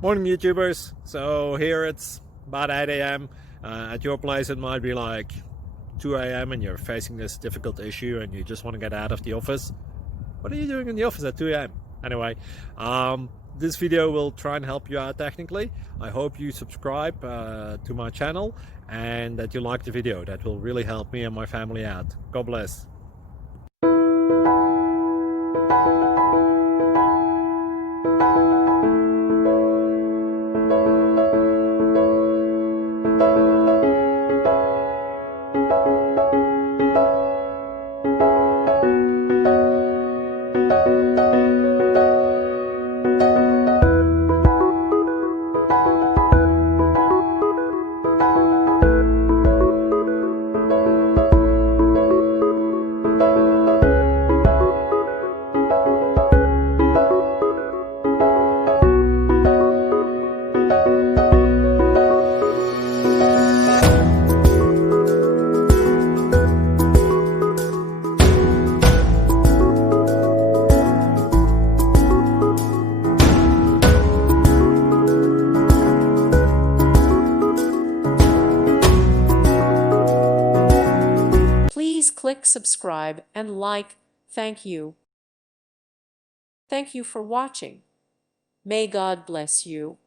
Morning YouTubers. So here it's about 8 a.m. At your place it might be like 2 a.m. and you're facing this difficult issue and you just want to get out of the office. What are you doing in the office at 2 a.m.? Anyway, this video will try and help you out technically. I hope you subscribe to my channel and that you like the video. That will really help me and my family out. God bless. Please click subscribe and like. Thank you. Thank you for watching. May God bless you.